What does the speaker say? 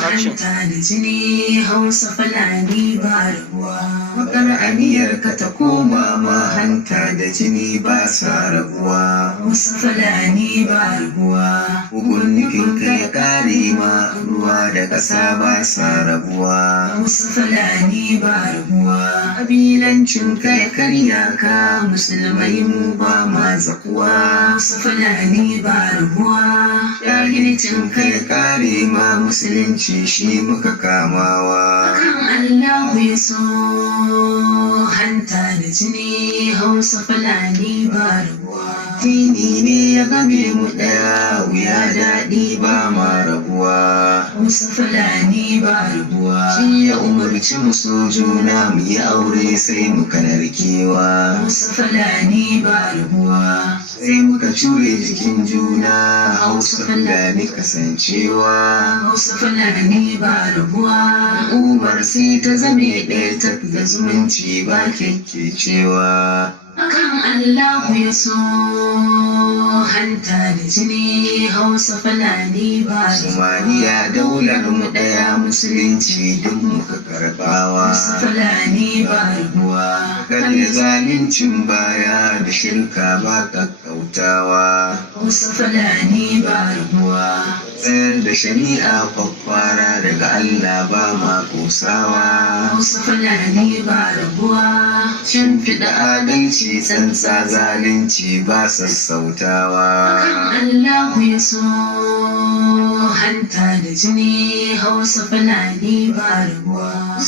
hanta da jini Hausa Fulani ba rabuwa. Bakar aniyar ka ta koma ma hanta da jini ba sa rabuwa. Hausa Fulani ba rabuwa. Bugun nufin ka ya kare ma ruwa da ƙasa ba sa rabuwa. Hausa Fulani ba rabuwa. Kabilancin ka ya karya ka musulmai mu ba ma zakuwa. Hausa Fulani ba rabuwa. Jahilcin ka ya kare ma musulunci shi muka kamawa. Kan Allah ya so hanta da jini Hausa Fulani ba rabuwa. Dini ne ya game mu ɗaya wuya daɗi ba ma rabuwa. Hausa Fulani ba rabuwa. Shi ya umarci mu so juna mu yi aure sai muka narkewa. Hausa Fulani ba rabuwa. Sai muka cure jikin juna Hausa Fulani kasancewa. Hausa Fulani ba rabuwa. Umar sai ta zame ɗaya ta da zumunci ba kyakkyacewa. Kan Allah ya so hanta da jini Hausa Fulani ba Somaliya daular mu ɗaya musulunci duk muka karɓawa. Hausa Fulani ba rabuwa. Karya zalincin baya da shirka ba kakkautawa. Hausa Fulani ba rabuwa. Tsayar da shari'a kwakwara daga Allah ba ma kosawa. Hausa Fulani ba rabuwa. Shimfiɗa adalci tsantsa zalunci ba sassautawa. Allah ya so hanta da jini Hausa Fulani ba rabuwa.